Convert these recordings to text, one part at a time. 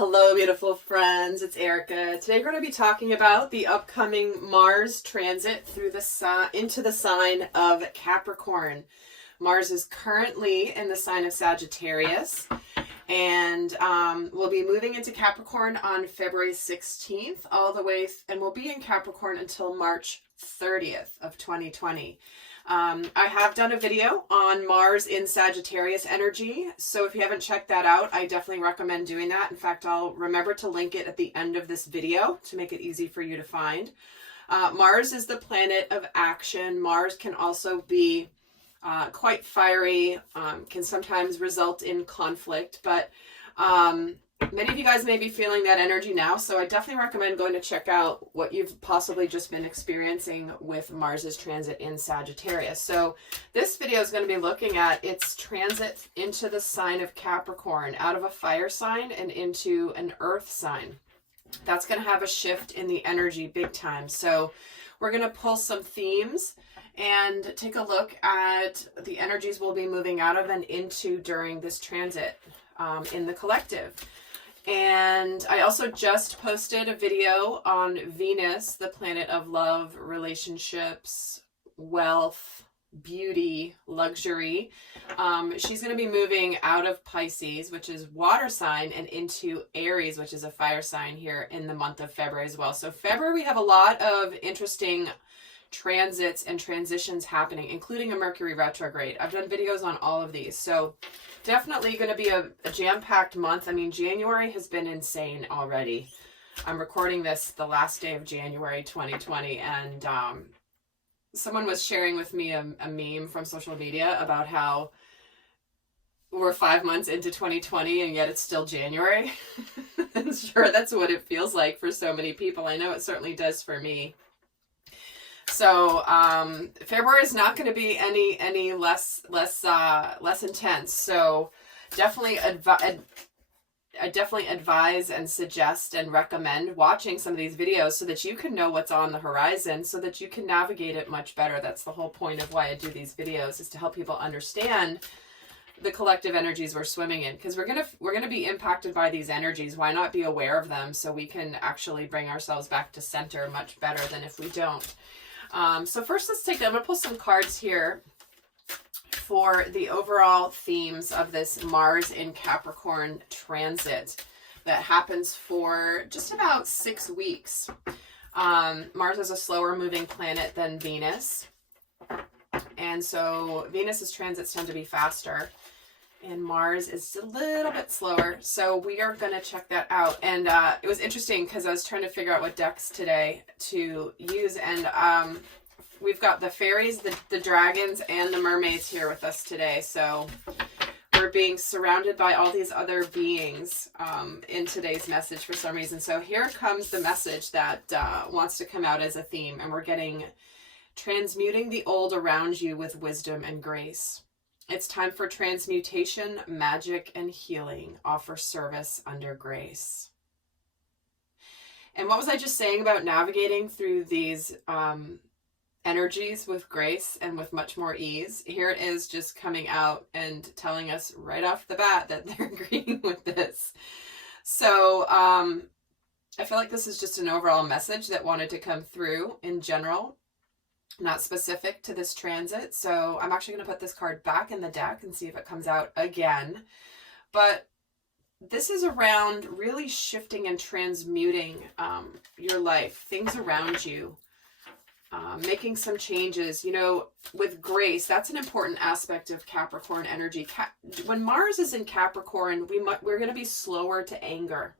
Hello, beautiful friends. It's Erika. Today we're going to be talking about the upcoming Mars transit through the into the sign of Capricorn. Mars is currently in the sign of Sagittarius, and we'll be moving into Capricorn on February 16th all the way, and we'll be in Capricorn until March 30th of 2020. I have done a video on Mars in Sagittarius energy, so if you haven't checked that out, I definitely recommend doing that. In fact, I'll remember to link it at the end of this video to make it easy for you to find. Mars is the planet of action. Mars can also be quite fiery, can sometimes result in conflict, but many of you guys may be feeling that energy now, so I definitely recommend going to check out what you've possibly just been experiencing with Mars's transit in Sagittarius. So this video is going to be looking at its transit into the sign of Capricorn, out of a fire sign and into an earth sign. That's going to have a shift in the energy big time. So we're going to pull some themes and take a look at the energies we'll be moving out of and into during this transit in the collective. And I also just posted a video on Venus, the planet of love, relationships, wealth, beauty, luxury. She's going to be moving out of Pisces, which is water sign, and into Aries, which is a fire sign, here in the month of February as well. So February, we have a lot of interesting transits and transitions happening, including a Mercury retrograde. I've done videos on all of these. So definitely going to be a jam-packed month. I mean, January has been insane already. I'm recording this the last day of January 2020, and someone was sharing with me a meme from social media about how we're 5 months into 2020 and yet it's still January. I'm sure that's what it feels like for so many people. I know it certainly does for me. So February is not going to be any less intense. So definitely I definitely advise and suggest and recommend watching some of these videos so that you can know what's on the horizon, so that you can navigate it much better. That's the whole point of why I do these videos, is to help people understand the collective energies we're swimming in, because we're gonna be impacted by these energies. Why not be aware of them so we can actually bring ourselves back to center much better than if we don't. So first, I'm going to pull some cards here for the overall themes of this Mars in Capricorn transit that happens for just about 6 weeks. Mars is a slower moving planet than Venus, and so Venus's transits tend to be faster, and Mars is a little bit slower. So we are going to check that out. And it was interesting because I was trying to figure out what decks today to use. And we've got the fairies, the dragons, and the mermaids here with us today. So we're being surrounded by all these other beings in today's message for some reason. So here comes the message that wants to come out as a theme. And we're getting transmuting the old around you with wisdom and grace. It's time for transmutation, magic, and healing. Offer service under grace. And what was I just saying about navigating through these energies with grace and with much more ease? Here it is, just coming out and telling us right off the bat that they're agreeing with this. So I feel like this is just an overall message that wanted to come through in general, not specific to this transit. So I'm actually going to put this card back in the deck and see if it comes out again. But this is around really shifting and transmuting your life, things around you, making some changes. You know, with grace, that's an important aspect of Capricorn energy. When Mars is in Capricorn, we're going to be slower to anger.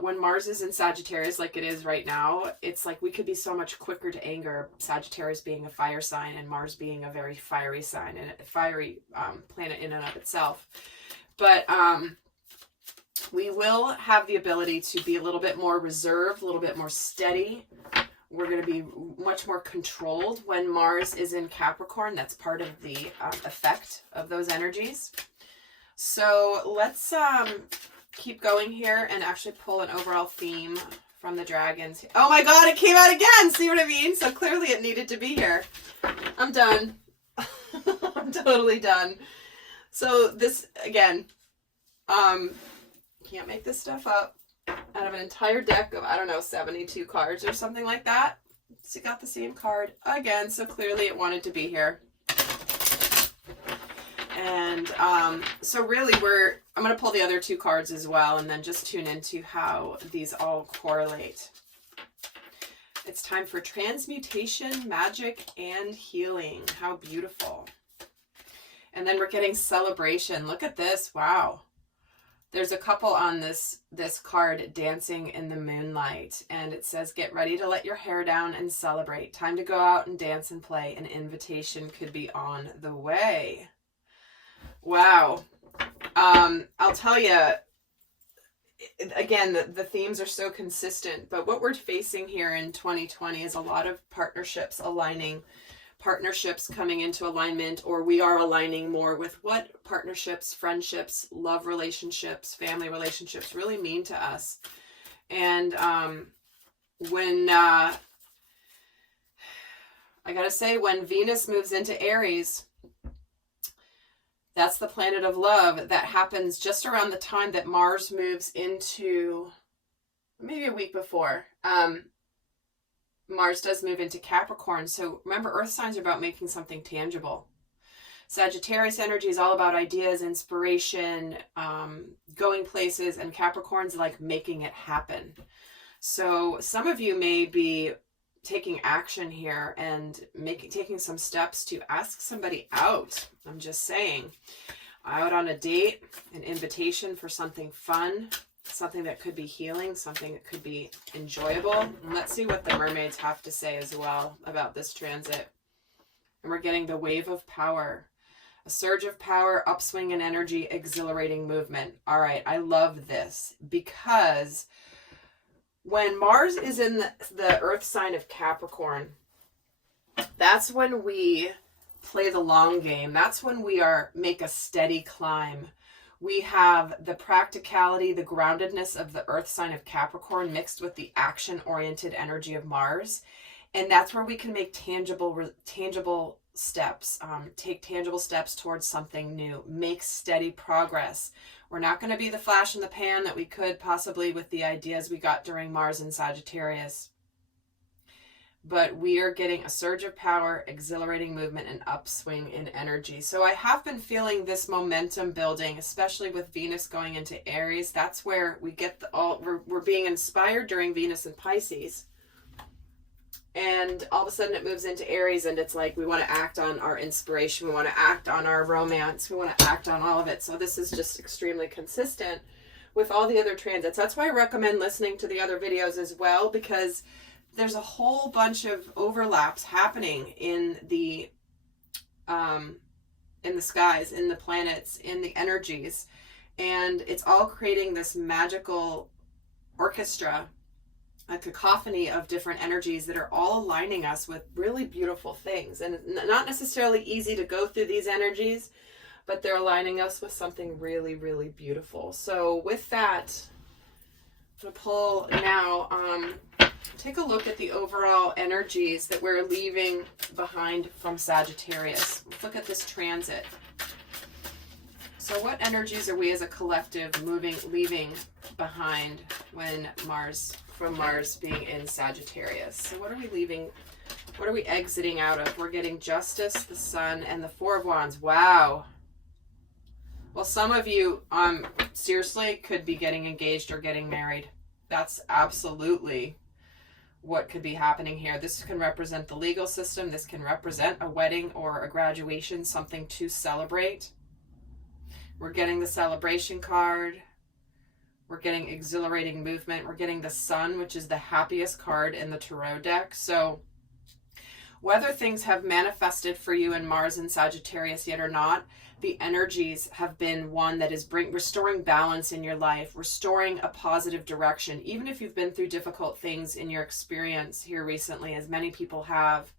When Mars is in Sagittarius, like it is right now, it's like we could be so much quicker to anger. Sagittarius being a fire sign and Mars being a very fiery sign and a fiery planet in and of itself. But we will have the ability to be a little bit more reserved, a little bit more steady. We're going to be much more controlled when Mars is in Capricorn. That's part of the effect of those energies. So let's keep going here and actually pull an overall theme from the dragons. Oh my god, it came out again! See what I mean? So clearly it needed to be here. I'm done. I'm totally done. So this, again, Can't make this stuff up. Out of an entire deck of, I don't know, 72 cards or something like that. So got the same card again, so clearly it wanted to be here. And so really I'm going to pull the other 2 cards as well, and then just tune into how these all correlate. It's time for transmutation, magic, and healing. How beautiful. And then we're getting celebration. Look at this. Wow. There's a couple on this card dancing in the moonlight, and it says, get ready to let your hair down and celebrate. Time to go out and dance and play. An invitation could be on the way. Wow. I'll tell you, again, the themes are so consistent, but what we're facing here in 2020 is a lot of partnerships aligning, partnerships coming into alignment, or we are aligning more with what partnerships, friendships, love relationships, family relationships really mean to us. And when I gotta say, when Venus moves into Aries, that's the planet of love. That happens just around the time that Mars moves into, maybe a week before. Mars does move into Capricorn. So remember, earth signs are about making something tangible. Sagittarius energy is all about ideas, inspiration, going places, and Capricorn's like making it happen. So some of you may be taking action here and taking some steps to ask somebody out. I'm just saying, out on a date, an invitation for something fun, something that could be healing, something that could be enjoyable. And let's see what the mermaids have to say as well about this transit. And we're getting the wave of power, a surge of power, upswing in energy, exhilarating movement. All right, I love this because when Mars is in the earth sign of Capricorn, that's when we play the long game. That's when we make a steady climb. We have the practicality, the groundedness of the earth sign of Capricorn mixed with the action-oriented energy of Mars. And that's where we can make tangible steps, take tangible steps towards something new, make steady progress. We're not going to be the flash in the pan that we could possibly with the ideas we got during Mars and Sagittarius. But we are getting a surge of power, exhilarating movement, and upswing in energy. So I have been feeling this momentum building, especially with Venus going into Aries. That's where we get we're being inspired during Venus and Pisces. And all of a sudden it moves into Aries, and it's like we want to act on our inspiration. We want to act on our romance. We want to act on all of it. So this is just extremely consistent with all the other transits. That's why I recommend listening to the other videos as well, because there's a whole bunch of overlaps happening in the skies, in the planets, in the energies. And it's all creating this magical orchestra, a cacophony of different energies that are all aligning us with really beautiful things. And not necessarily easy to go through these energies, but they're aligning us with something really, really beautiful. So with that, I'm going to pull now, take a look at the overall energies that we're leaving behind from Sagittarius. Let's look at this transit. So what energies are we as a collective leaving behind when from Mars being in Sagittarius? So what are we leaving? What are we exiting out of? We're getting Justice, the Sun, and the Four of Wands. Wow. Well, some of you seriously could be getting engaged or getting married. That's absolutely what could be happening here. This can represent the legal system. This can represent a wedding or a graduation, something to celebrate. We're getting the celebration card. We're getting exhilarating movement. We're getting the Sun, which is the happiest card in the tarot deck. So whether things have manifested for you in Mars and Sagittarius yet or not, the energies have been one that is restoring balance in your life, restoring a positive direction. Even if you've been through difficult things in your experience here recently, as many people have,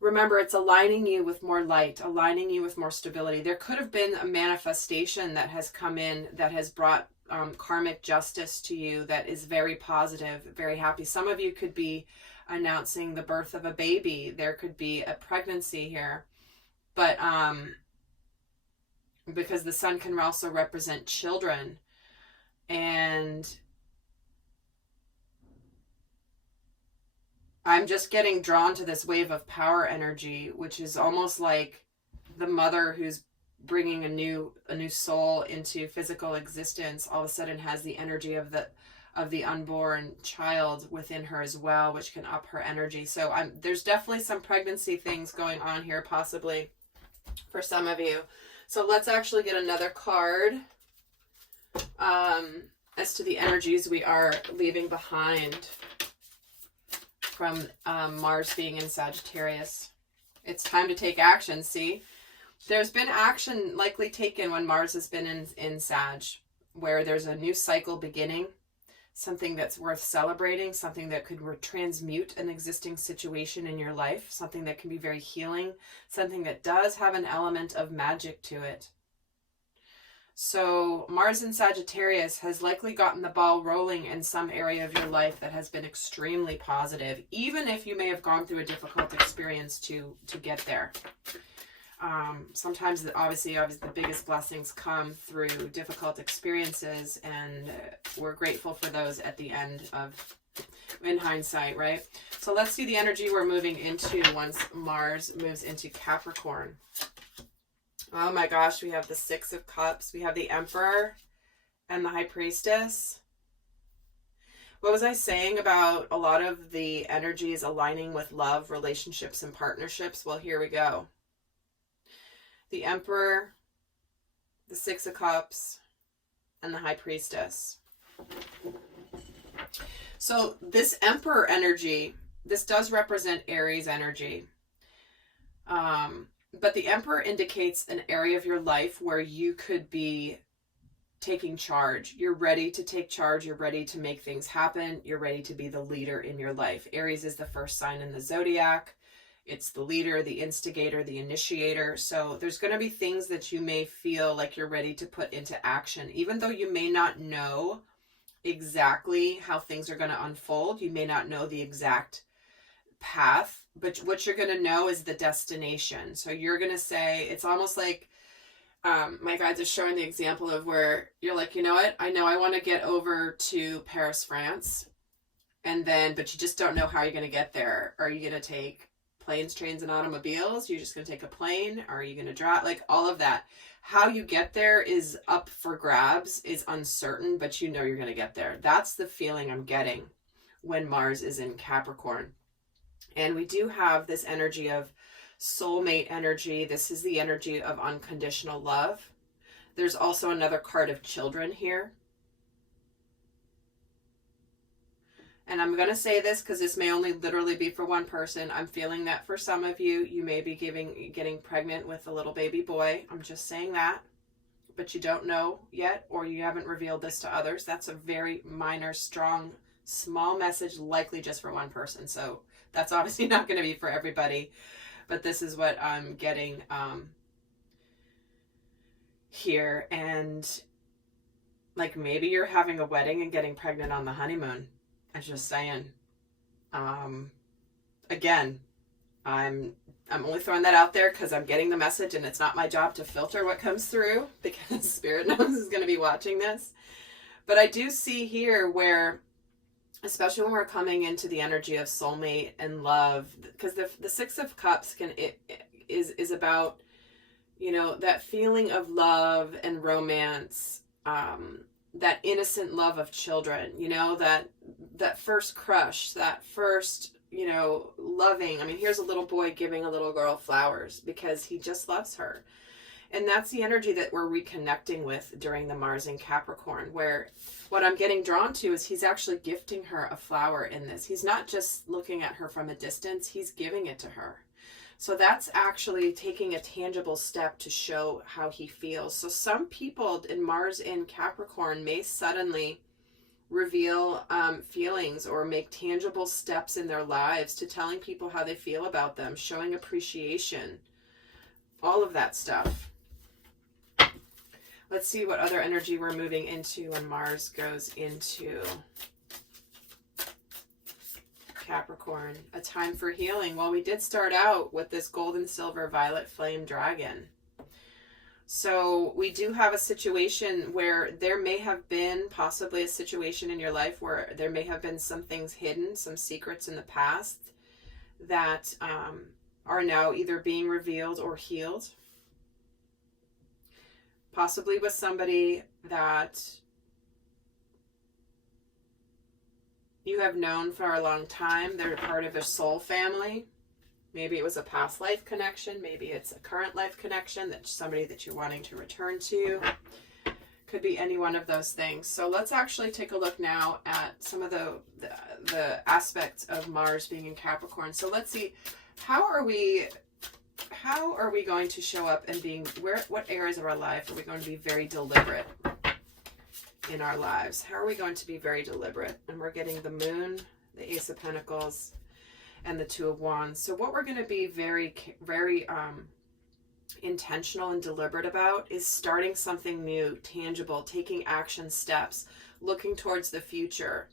remember, it's aligning you with more light, aligning you with more stability. There could have been a manifestation that has come in that has brought karmic justice to you that is very positive, very happy. Some of you could be announcing the birth of a baby. There could be a pregnancy here. But because the Sun can also represent children, And I'm just getting drawn to this wave of power energy, which is almost like the mother who's bringing a new soul into physical existence all of a sudden has the energy of the unborn child within her as well, which can up her energy. So there's definitely some pregnancy things going on here, possibly for some of you. So let's actually get another card as to the energies we are leaving behind from Mars being in Sagittarius. It's time to take action. See, there's been action likely taken when Mars has been in Sag, where there's a new cycle beginning, something that's worth celebrating, something that could transmute an existing situation in your life, something that can be very healing, something that does have an element of magic to it. So Mars in Sagittarius has likely gotten the ball rolling in some area of your life that has been extremely positive, even if you may have gone through a difficult experience to get there. Sometimes, obviously, the biggest blessings come through difficult experiences, and we're grateful for those at the end of, in hindsight, right? So let's see the energy we're moving into once Mars moves into Capricorn. Oh my gosh, we have the Six of Cups. We have the Emperor and the High Priestess. What was I saying about a lot of the energies aligning with love, relationships, and partnerships? Well, here we go. The Emperor, the Six of Cups, and the High Priestess. So this Emperor energy, this does represent Aries energy. But the Emperor indicates an area of your life where you could be taking charge. You're ready to take charge. You're ready to make things happen. You're ready to be the leader in your life. Aries is the first sign in the zodiac. It's the leader, the instigator, the initiator. So there's going to be things that you may feel like you're ready to put into action. Even though you may not know exactly how things are going to unfold, you may not know the exact path, but what you're going to know is the destination. So you're going to say, it's almost like my guides are showing the example of where you're like, you know what, I know I want to get over to Paris, France, and then, but you just don't know how you're going to get there. Are you going to take planes, trains, and automobiles? You're just going to take a plane? Are you going to drive? Like all of that. How you get there is up for grabs, is uncertain, but you know you're going to get there. That's the feeling I'm getting when Mars is in Capricorn. And we do have this energy of soulmate energy. This is the energy of unconditional love. There's also another card of children here. And I'm going to say this because this may only literally be for one person. I'm feeling that for some of you, you may be getting pregnant with a little baby boy. I'm just saying that. But you don't know yet, or you haven't revealed this to others. That's a very minor, strong, small message, likely just for one person. So that's obviously not going to be for everybody. But this is what I'm getting here. And like maybe you're having a wedding and getting pregnant on the honeymoon. I'm just saying. Again, I'm only throwing that out there because I'm getting the message, and it's not my job to filter what comes through because Spirit knows is going to be watching this. But I do see here where, especially when we're coming into the energy of soulmate and love, because the Six of Cups is about, you know, that feeling of love and romance, that innocent love of children, you know, that first crush, that first, you know, loving. I mean, here's a little boy giving a little girl flowers because he just loves her. And that's the energy that we're reconnecting with during the Mars in Capricorn, where what I'm getting drawn to is he's actually gifting her a flower in this. He's not just looking at her from a distance, he's giving it to her. So that's actually taking a tangible step to show how he feels. So some people in Mars in Capricorn may suddenly reveal feelings or make tangible steps in their lives to telling people how they feel about them, showing appreciation, all of that stuff. Let's see what other energy we're moving into when Mars goes into Capricorn. A time for healing. Well, we did start out with this gold and silver violet flame dragon. So we do have a situation where there may have been possibly a situation in your life where there may have been some things hidden, some secrets in the past that are now either being revealed or healed. Possibly with somebody that you have known for a long time. They're part of a soul family. Maybe it was a past life connection. Maybe it's a current life connection, that's somebody that you're wanting to return to. Could be any one of those things. So let's actually take a look now at some of the aspects of Mars being in Capricorn. So let's see, how are we going to show up and being, what areas of our life are we going to be very deliberate in our lives? How are we going to be very deliberate? And we're getting the Moon, the Ace of Pentacles, and the Two of Wands. So what we're going to be very, very intentional and deliberate about is starting something new, tangible, taking action steps, looking towards the future,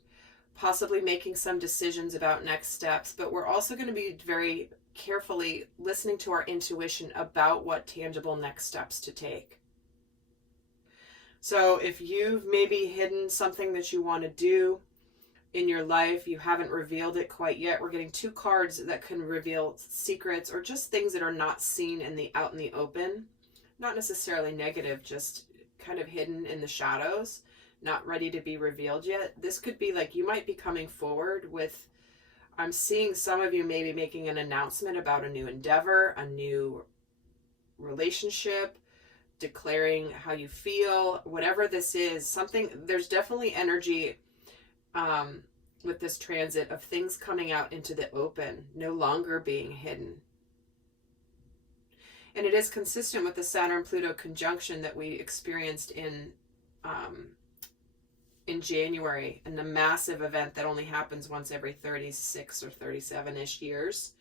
possibly making some decisions about next steps. But we're also going to be very carefully listening to our intuition about what tangible next steps to take. So if you've maybe hidden something that you want to do in your life, you haven't revealed it quite yet, we're getting two cards that can reveal secrets or just things that are not seen out in the open. Not necessarily negative, just kind of hidden in the shadows, not ready to be revealed yet. This could be like you might be coming forward with, I'm seeing some of you maybe making an announcement about a new endeavor, a new relationship, declaring how you feel, whatever this is, something, there's definitely energy with this transit of things coming out into the open, no longer being hidden. And it is consistent with the Saturn-Pluto conjunction that we experienced in January, and the massive event that only happens once every 36 or 37-ish years.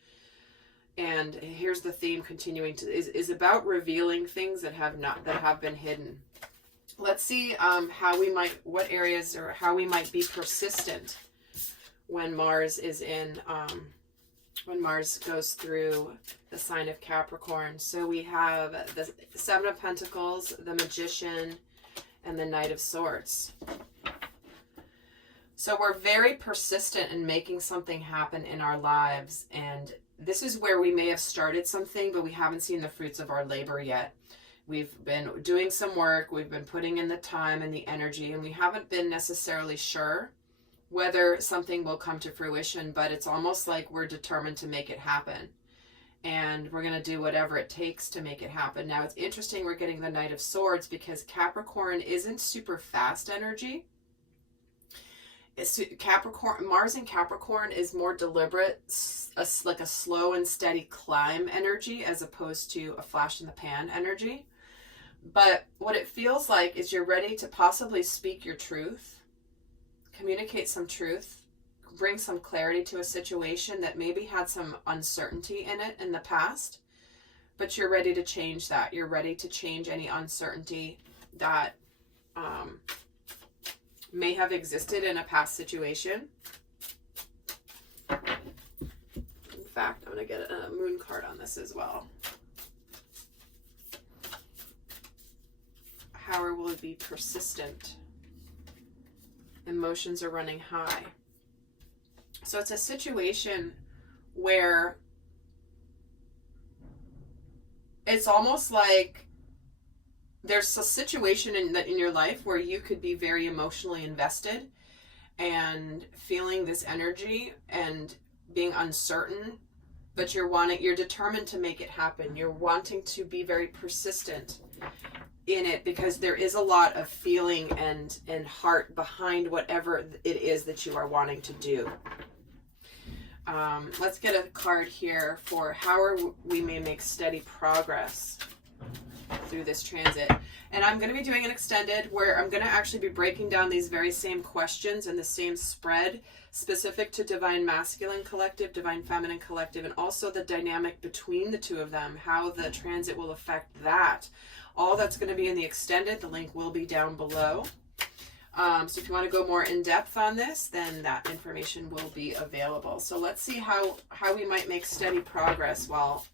And here's the theme continuing to is about revealing things that have been hidden. Let's see what areas or how we might be persistent when Mars is in when Mars goes through the sign of Capricorn. So we have the Seven of Pentacles, the Magician, and the Knight of Swords. So we're very persistent in making something happen in our lives, and this is where we may have started something, but we haven't seen the fruits of our labor yet. We've been doing some work, we've been putting in the time and the energy, and we haven't been necessarily sure whether something will come to fruition, but it's almost like we're determined to make it happen. And we're going to do whatever it takes to make it happen. Now, it's interesting we're getting the Knight of Swords because Capricorn isn't super fast energy. Mars in Capricorn is more deliberate, like a slow and steady climb energy as opposed to a flash in the pan energy. But what it feels like is you're ready to possibly speak your truth, communicate some truth, bring some clarity to a situation that maybe had some uncertainty in it in the past, but you're ready to change that. You're ready to change any uncertainty that may have existed in a past situation. In fact, I'm going to get a moon card on this as well. How will it be persistent? Emotions are running high. So it's a situation where it's almost like there's a situation in your life where you could be very emotionally invested and feeling this energy and being uncertain, but you're determined to make it happen. You're wanting to be very persistent in it because there is a lot of feeling and heart behind whatever it is that you are wanting to do. Let's get a card here for how we may make steady progress through this transit. And I'm going to be doing an extended where I'm going to actually be breaking down these very same questions in the same spread specific to Divine Masculine Collective, Divine Feminine Collective, and also the dynamic between the two of them, how the transit will affect that. All that's going to be in the extended. The link will be down below. So if you want to go more in depth on this, then that information will be available. So let's see how we might make steady progress while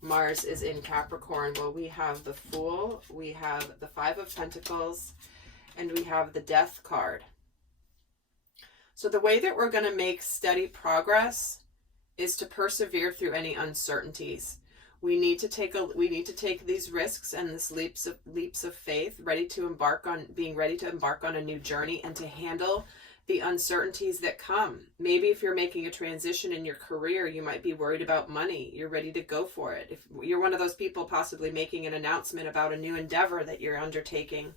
Mars is in Capricorn? Well, we have the Fool, we have the Five of Pentacles, and we have the Death card. So the way that we're going to make steady progress is to persevere through any uncertainties. We need to take these risks and this leaps of faith, being ready to embark on a new journey and to handle the uncertainties that come. Maybe if you're making a transition in your career, you might be worried about money. You're ready to go for it. If you're one of those people possibly making an announcement about a new endeavor that you're undertaking,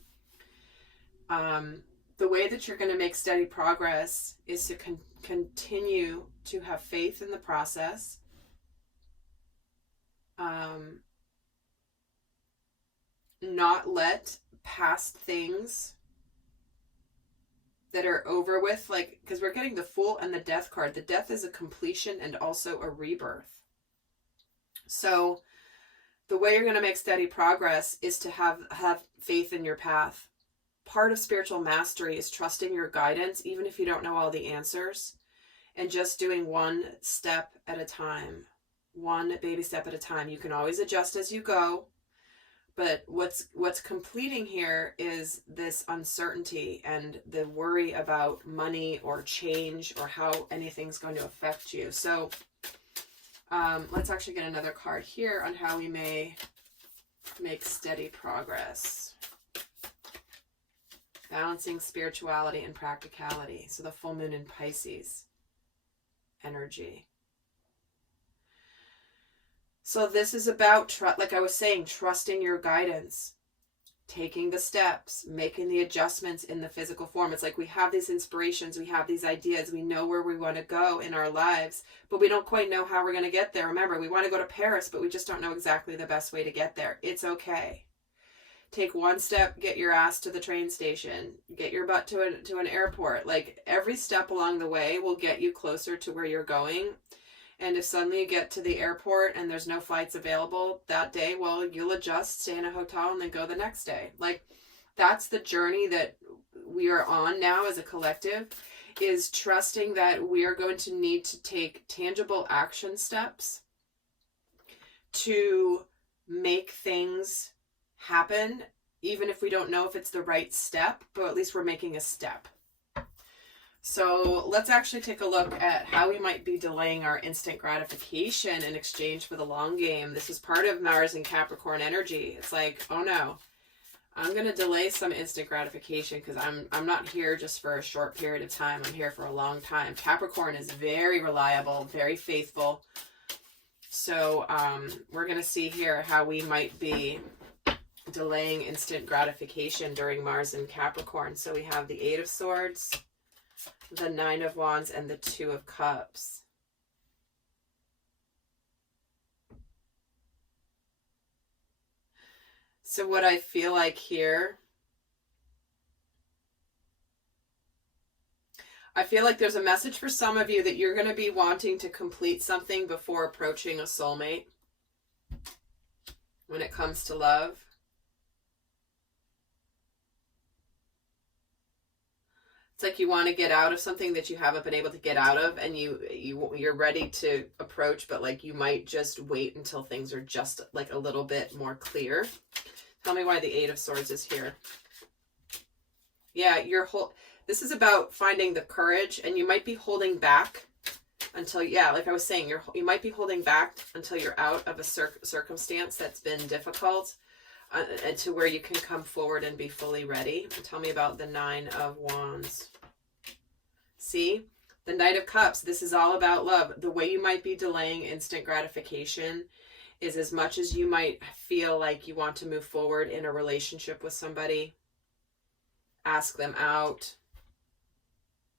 the way that you're going to make steady progress is to continue to have faith in the process. Not let past things that are over with, like, because we're getting the Fool and the Death card. The Death is a completion and also a rebirth. So the way you're going to make steady progress is to have faith in your path. Part of spiritual mastery is trusting your guidance, even if you don't know all the answers, and just doing one step at a time, one baby step at a time. You can always adjust as you go, but what's completing here is this uncertainty and the worry about money or change or how anything's going to affect you. So let's actually get another card here on how we may make steady progress. Balancing spirituality and practicality. So the full moon in Pisces energy. So this is about, like I was saying, trusting your guidance, taking the steps, making the adjustments in the physical form. It's like we have these inspirations, we have these ideas, we know where we want to go in our lives, but we don't quite know how we're going to get there. Remember, we want to go to Paris, but we just don't know exactly the best way to get there. It's okay. Take one step, get your ass to the train station, get your butt to an airport. Like, every step along the way will get you closer to where you're going. And if suddenly you get to the airport and there's no flights available that day, well, you'll adjust, stay in a hotel, and then go the next day. Like, that's the journey that we are on now as a collective, is trusting that we are going to need to take tangible action steps to make things happen, even if we don't know if it's the right step, but at least we're making a step. So let's actually take a look at how we might be delaying our instant gratification in exchange for the long game. This is part of Mars and Capricorn energy. It's like, oh no, I'm going to delay some instant gratification because I'm not here just for a short period of time. I'm here for a long time. Capricorn is very reliable, very faithful. So we're going to see here how we might be delaying instant gratification during Mars and Capricorn. So we have the Eight of Swords, the Nine of Wands, and the Two of Cups. So what I feel like here, I feel like there's a message for some of you that you're going to be wanting to complete something before approaching a soulmate when it comes to love. It's like you want to get out of something that you haven't been able to get out of, and you're ready to approach, but like you might just wait until things are just like a little bit more clear. Tell me why the Eight of Swords is here. Yeah, this is about finding the courage, and you might be holding back until, yeah, like I was saying, you might be holding back until you're out of a circumstance that's been difficult, to where you can come forward and be fully ready. Tell me about the Nine of Wands. See, the Knight of Cups, this is all about love. The way you might be delaying instant gratification is, as much as you might feel like you want to move forward in a relationship with somebody, ask them out,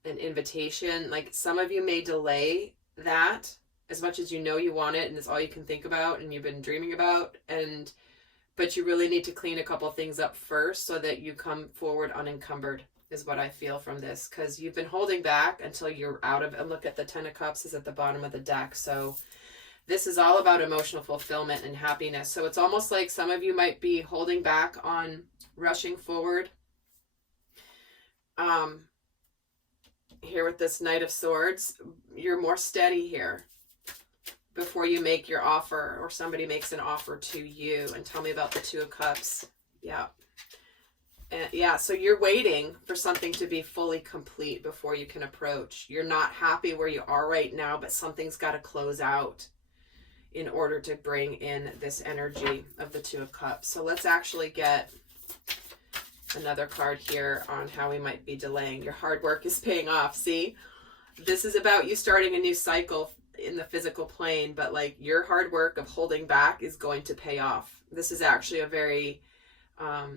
an invitation, like some of you may delay that as much as you know you want it and it's all you can think about and you've been dreaming about, but you really need to clean a couple things up first so that you come forward unencumbered, is what I feel from this, because you've been holding back until you're out of, and look at the Ten of Cups is at the bottom of the deck. So this is all about emotional fulfillment and happiness. So it's almost like some of you might be holding back on rushing forward. Here with this Knight of Swords, you're more steady here. before you make your offer or somebody makes an offer to you. And tell me about the Two of Cups. Yeah. And yeah, so you're waiting for something to be fully complete before you can approach. You're not happy where you are right now, but something's got to close out in order to bring in this energy of the Two of Cups. So let's actually get another card here on how we might be delaying. Your hard work is paying off. See, this is about you starting a new cycle in the physical plane, but like your hard work of holding back is going to pay off. This is actually a very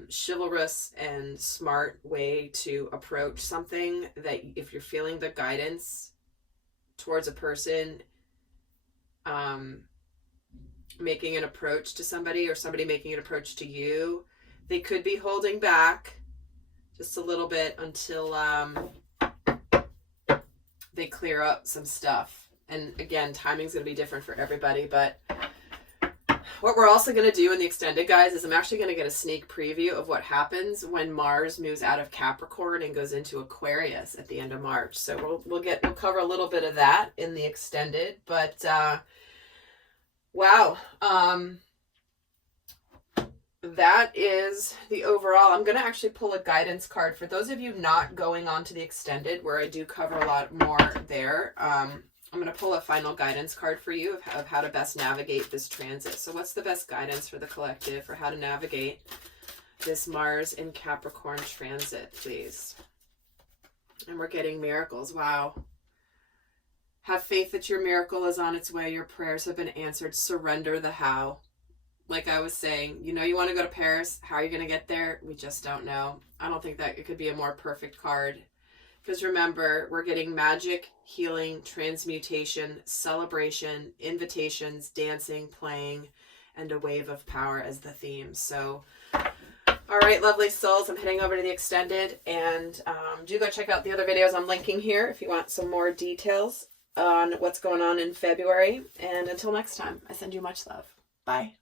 chivalrous and smart way to approach something, that if you're feeling the guidance towards a person making an approach to somebody, or somebody making an approach to you, they could be holding back just a little bit until they clear up some stuff. And again, timing's going to be different for everybody, but what we're also going to do in the extended, guys, is I'm actually going to get a sneak preview of what happens when Mars moves out of Capricorn and goes into Aquarius at the end of March. So we'll cover a little bit of that in the extended, but wow. That is the overall. I'm going to actually pull a guidance card for those of you not going on to the extended, where I do cover a lot more there. I'm going to pull a final guidance card for you of how to best navigate this transit. So what's the best guidance for the collective for how to navigate this Mars in Capricorn transit, please? And we're getting miracles. Wow. Have faith that your miracle is on its way. Your prayers have been answered. Surrender the how. Like I was saying, you know you want to go to Paris. How are you going to get there? We just don't know. I don't think that it could be a more perfect card. Because remember, we're getting magic, healing, transmutation, celebration, invitations, dancing, playing, and a wave of power as the theme. So, all right, lovely souls, I'm heading over to the extended. And do go check out the other videos I'm linking here if you want some more details on what's going on in February. And until next time, I send you much love. Bye.